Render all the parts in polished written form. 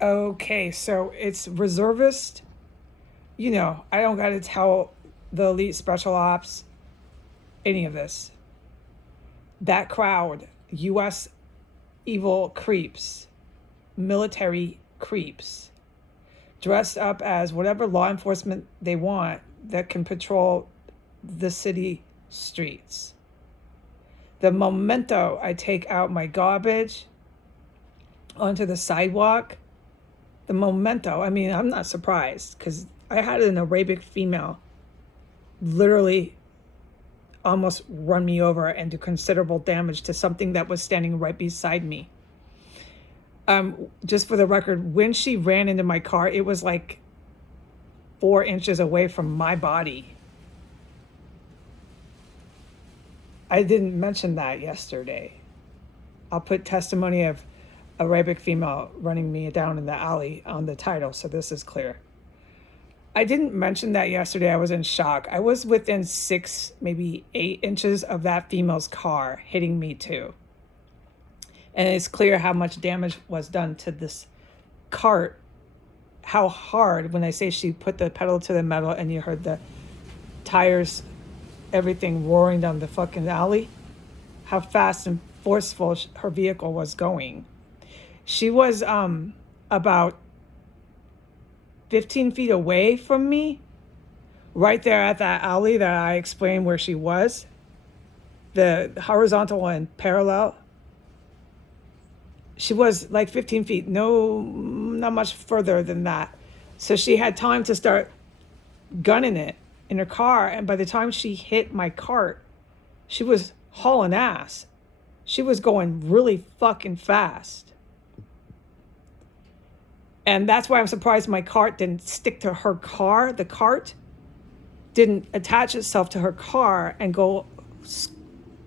Okay, so it's reservist. I don't got to tell the elite special ops any of this. That crowd, U.S. evil creeps, military creeps, dressed up as whatever law enforcement they want that can patrol the city streets. The momento I take out my garbage onto the sidewalk, the momento, I mean, I'm not surprised because I had an Arabic female literally almost run me over and do considerable damage to something that was standing right beside me. Just for the record, when she ran into my car, it was like 4 inches away from my body. I didn't mention that yesterday. I'll put testimony of Arabic female running me down in the alley on the title, so this is clear. I didn't mention that yesterday. I was in shock. I was within 6, maybe 8 inches of that female's car hitting me too. And it's clear how much damage was done to this cart. How hard, when I say she put the pedal to the metal and you heard the tires, everything roaring down the fucking alley, how fast and forceful her vehicle was going. She was about 15 feet away from me, right there at that alley that I explained where she was, the horizontal and parallel. She was like 15 feet, no, not much further than that. So she had time to start gunning it in her car. And by the time she hit my cart, she was hauling ass. She was going really fucking fast. And that's why I'm surprised my cart didn't stick to her car. The cart didn't attach itself to her car and go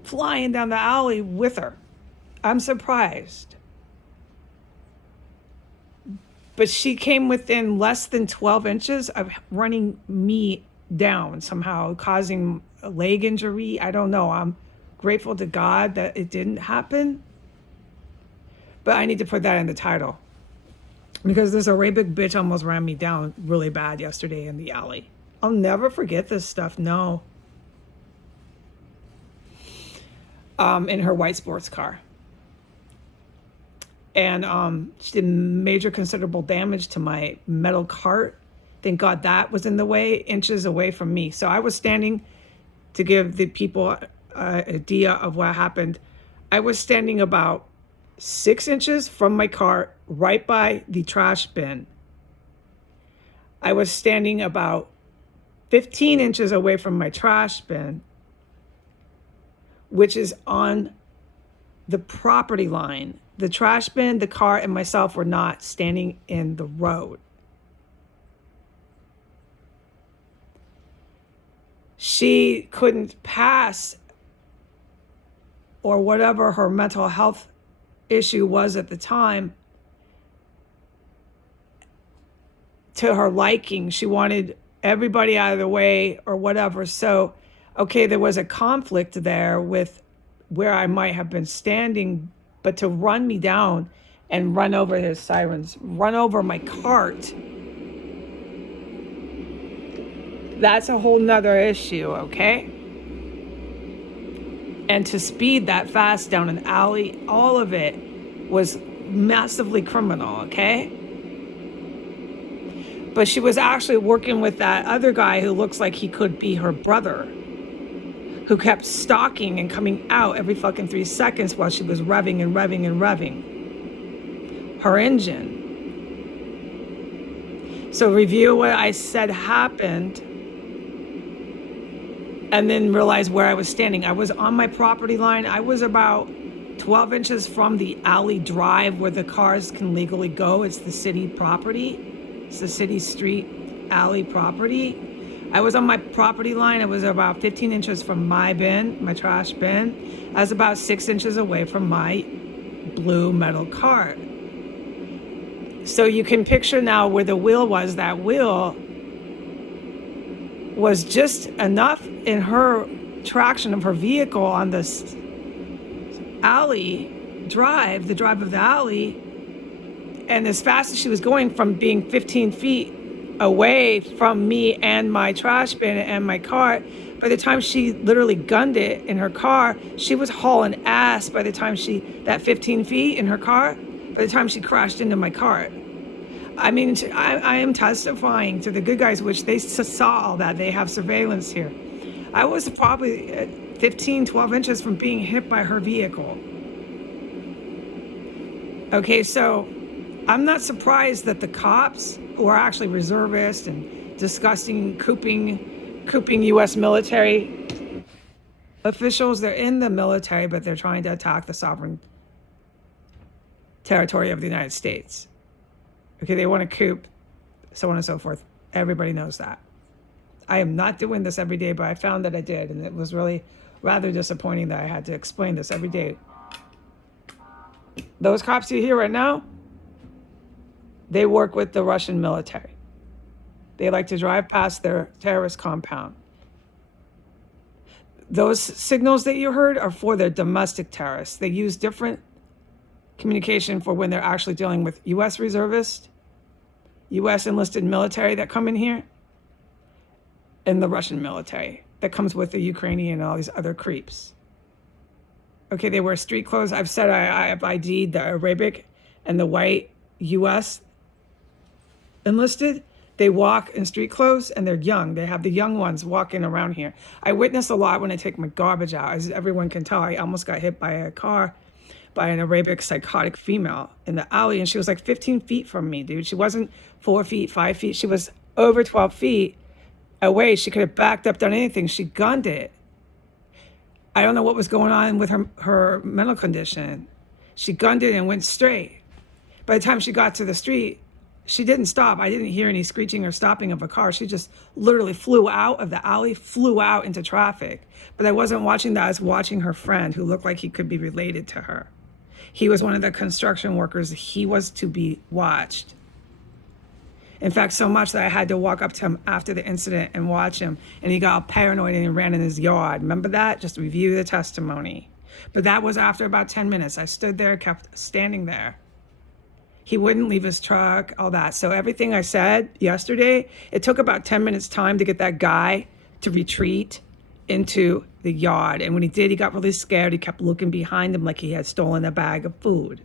flying down the alley with her. I'm surprised. But she came within less than 12 inches of running me down somehow, causing a leg injury. I don't know. I'm grateful to God that it didn't happen. But I need to put that in the title. Because this Arabic bitch almost ran me down really bad yesterday in the alley. I'll never forget this stuff, no. In her white sports car. And she did major considerable damage to my metal cart. Thank God that was in the way, inches away from me. So I was standing, to give the people an idea of what happened, I was standing about 6 inches from my cart, right by the trash bin. I was standing about 15 inches away from my trash bin, which is on the property line. The trash bin, the car, and myself were not standing in the road. She couldn't pass, or whatever her mental health issue was at the time, to her liking. She wanted everybody out of the way or whatever. So, okay, there was a conflict there with where I might have been standing, but to run me down and run over his sirens, run over my cart, that's a whole nother issue, okay? And to speed that fast down an alley, all of it was massively criminal, okay? But she was actually working with that other guy who looks like he could be her brother, who kept stalking and coming out every fucking 3 seconds while she was revving and revving and revving her engine. So review what I said happened, and then realize where I was standing. I was on my property line. I was about 12 inches from the alley drive where the cars can legally go. It's the city property. It's the city street alley property. I was on my property line. I was about 15 inches from my bin, my trash bin. I was about 6 inches away from my blue metal cart. So you can picture now where the wheel was. That wheel was just enough in her traction of her vehicle on this alley drive, the drive of the alley, And as fast as she was going from being 15 feet away from me and my trash bin and my cart, by the time she literally gunned it in her car, she was hauling ass by the time that 15 feet in her car, by the time she crashed into my cart. I mean, I am testifying to the good guys, which they saw all that. They have surveillance here. I was probably 15, 12 inches from being hit by her vehicle. Okay, so I'm not surprised that the cops, who are actually reservists and disgusting, cooping U.S. military officials, they're in the military, but they're trying to attack the sovereign territory of the United States. Okay, they want to coup, so on and so forth. Everybody knows that. I am not doing this every day, but I found that I did, and it was really rather disappointing that I had to explain this every day. Those cops you hear right now, they work with the Russian military. They like to drive past their terrorist compound. Those signals that you heard are for their domestic terrorists. They use different communication for when they're actually dealing with U.S. reservists, U.S. enlisted military that come in here, and the Russian military that comes with the Ukrainian and all these other creeps. Okay, they wear street clothes. I've said I have ID'd the Arabic and the white U.S. enlisted. They walk in street clothes and they're young. They have the young ones walking around here. I witness a lot when I take my garbage out. As everyone can tell, I almost got hit by a car by an Arabic psychotic female in the alley, and she was like 15 feet from me, dude. She wasn't 4 feet, 5 feet. She was over 12 feet away. She could have backed up, done anything. She gunned it. I don't know what was going on with her mental condition. She gunned it and went straight. By the time she got to the street, she didn't stop. I didn't hear any screeching or stopping of a car. She just literally flew out of the alley, flew out into traffic. But I wasn't watching that. I was watching her friend who looked like he could be related to her. He was one of the construction workers. He was to be watched. In fact, so much that I had to walk up to him after the incident and watch him. And he got all paranoid and he ran in his yard. Remember that? Just review the testimony. But that was after about 10 minutes. I stood there, kept standing there. He wouldn't leave his truck, all that. So everything I said yesterday, it took about 10 minutes time to get that guy to retreat into the yard. And when he did, he got really scared. He kept looking behind him like he had stolen a bag of food.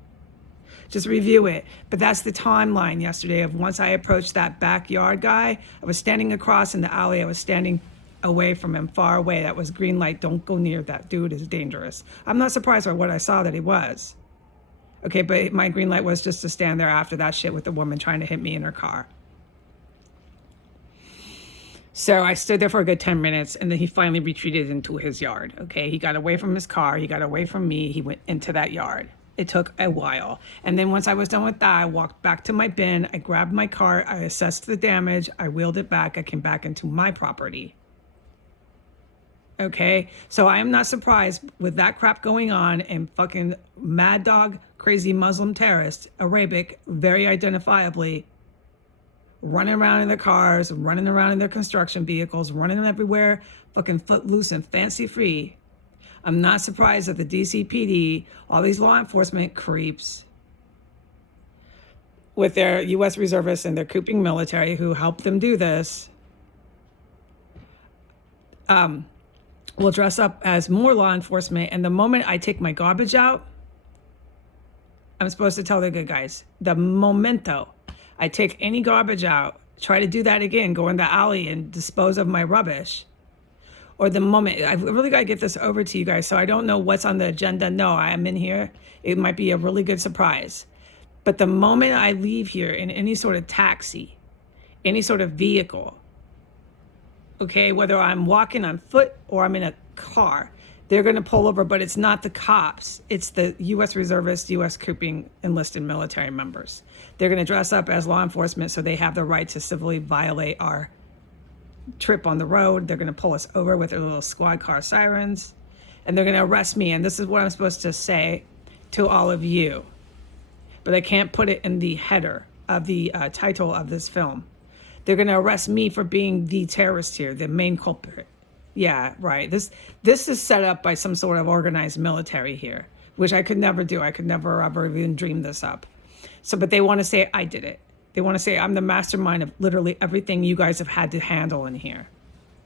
Just review it. But that's the timeline yesterday of once I approached that backyard guy, I was standing across in the alley. I was standing away from him, far away. That was green light. Don't go near that dude. Is dangerous. I'm not surprised by what I saw that he was. Okay, but my green light was just to stand there after that shit with the woman trying to hit me in her car. So I stood there for a good 10 minutes, and then he finally retreated into his yard. Okay, he got away from his car. He got away from me. He went into that yard. It took a while. And then once I was done with that, I walked back to my bin. I grabbed my cart. I assessed the damage. I wheeled it back. I came back into my property. Okay, so I am not surprised with that crap going on and fucking mad dog, crazy Muslim terrorists, Arabic, very identifiably, running around in their cars, running around in their construction vehicles, running everywhere, fucking footloose and fancy free. I'm not surprised that the DCPD, all these law enforcement creeps with their U.S. reservists and their cooping military who helped them do this, will dress up as more law enforcement. And the moment I take my garbage out, I'm supposed to tell the good guys. The momento I take any garbage out, try to do that again, go in the alley and dispose of my rubbish, or the moment, I've really got to get this over to you guys, so I don't know what's on the agenda. No, I am in here. It might be a really good surprise. But the moment I leave here in any sort of taxi, any sort of vehicle, okay, whether I'm walking on foot or I'm in a car, they're going to pull over, but it's not the cops. It's the U.S. reservists, U.S. cooping enlisted military members. They're going to dress up as law enforcement so they have the right to civilly violate our trip on the road. They're going to pull us over with their little squad car sirens, and they're going to arrest me. And this is what I'm supposed to say to all of you, but I can't put it in the header of the title of this film. They're going to arrest me for being the terrorist here, the main culprit. Yeah, right. This is set up by some sort of organized military here, which I could never do. I could never ever even dream this up. So, but they want to say I did it. They want to say I'm the mastermind of literally everything you guys have had to handle in here.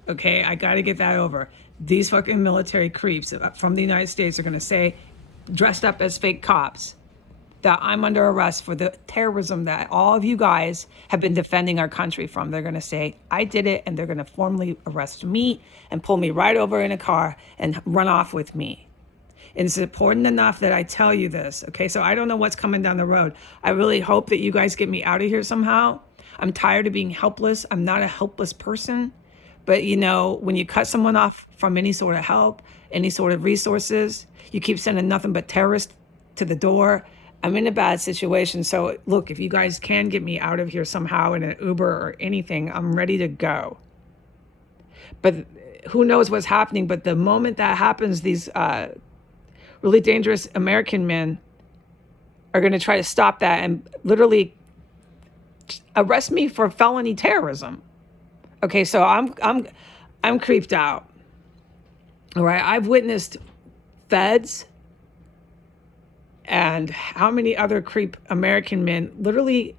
Okay, I got to get that over. These fucking military creeps from the United States are going to say, dressed up as fake cops, that I'm under arrest for the terrorism that all of you guys have been defending our country from. They're going to say, I did it, and they're going to formally arrest me and pull me right over in a car and run off with me. And it's important enough that I tell you this, okay? So I don't know what's coming down the road. I really hope that you guys get me out of here somehow. I'm tired of being helpless. I'm not a helpless person. But, you know, when you cut someone off from any sort of help, any sort of resources, you keep sending nothing but terrorists to the door. I'm in a bad situation. So, look, if you guys can get me out of here somehow in an Uber or anything, I'm ready to go. But who knows what's happening? But the moment that happens, these really dangerous American men are going to try to stop that and literally arrest me for felony terrorism. Okay, so I'm creeped out. All right, I've witnessed feds and how many other creep American men literally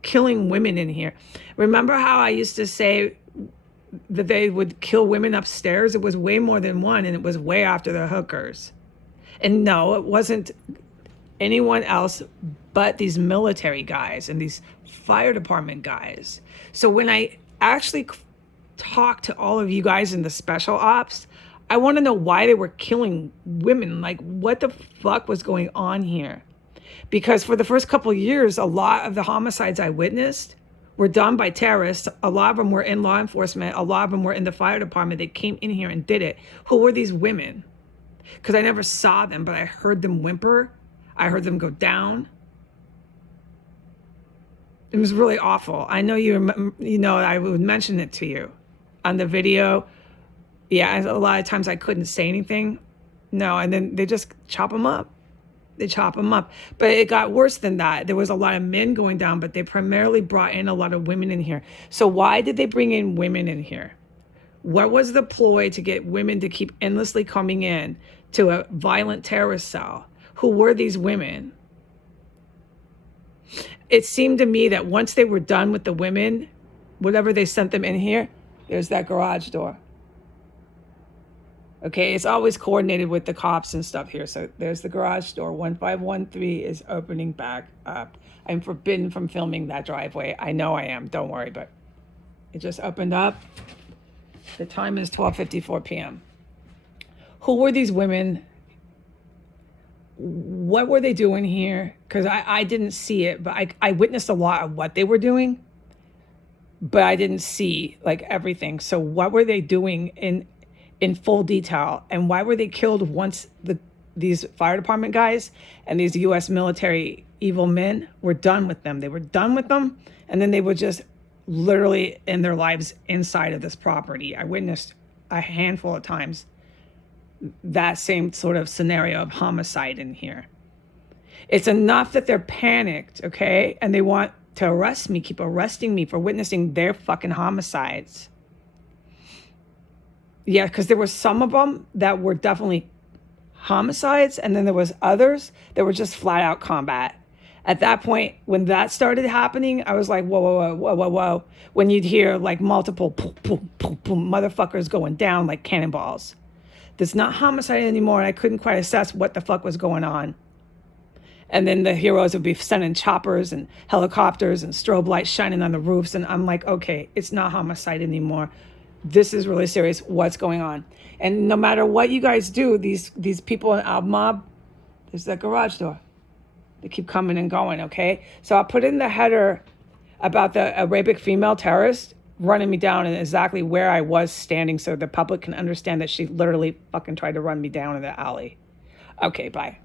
killing women in here. Remember how I used to say that they would kill women upstairs? It was way more than one, and it was way after the hookers. And no, it wasn't anyone else but these military guys and these fire department guys. So when I actually talk to all of you guys in the special ops, I want to know why they were killing women. Like, what the fuck was going on here? Because for the first couple of years, a lot of the homicides I witnessed were done by terrorists. A lot of them were in law enforcement. A lot of them were in the fire department. They came in here and did it. Who were these women? Because I never saw them, but I heard them whimper. I heard them go down. It was really awful. I know I would mention it to you on the video. Yeah, a lot of times I couldn't say anything. No, and then they just chop them up. They chop them up. But it got worse than that. There was a lot of men going down, but they primarily brought in a lot of women in here. So why did they bring in women in here? What was the ploy to get women to keep endlessly coming in to a violent terrorist cell? Who were these women? It seemed to me that once they were done with the women, whatever they sent them in here, there's that garage door. Okay, it's always coordinated with the cops and stuff here. So there's the garage door. 1513 is opening back up. I'm forbidden from filming that driveway. I know I am. Don't worry, but it just opened up. The time is 12:54 p.m. Who were these women? What were they doing here? Because I didn't see it, but I witnessed a lot of what they were doing, but I didn't see like everything. So what were they doing in full detail? And why were they killed once these fire department guys and these U.S. military evil men were done with them? They were done with them, and then they would just literally end their lives inside of this property. I witnessed a handful of times that same sort of scenario of homicide in here. It's enough that they're panicked, okay? And they want to arrest me, keep arresting me for witnessing their fucking homicides. Yeah, because there were some of them that were definitely homicides, and then there was others that were just flat out combat. At that point, when that started happening, I was like, whoa, whoa, whoa, whoa, whoa, whoa. When you'd hear like multiple boom, boom, boom, boom, motherfuckers going down like cannonballs. That's not homicide anymore, and I couldn't quite assess what the fuck was going on. And then the heroes would be sending choppers and helicopters and strobe lights shining on the roofs, and I'm like, okay, it's not homicide anymore. This is really serious. What's going on? And no matter what you guys do, these people in Al Mob, there's that garage door. They keep coming and going, okay? So I'll put in the header about the Arabic female terrorist running me down and exactly where I was standing so the public can understand that she literally fucking tried to run me down in the alley. Okay, bye.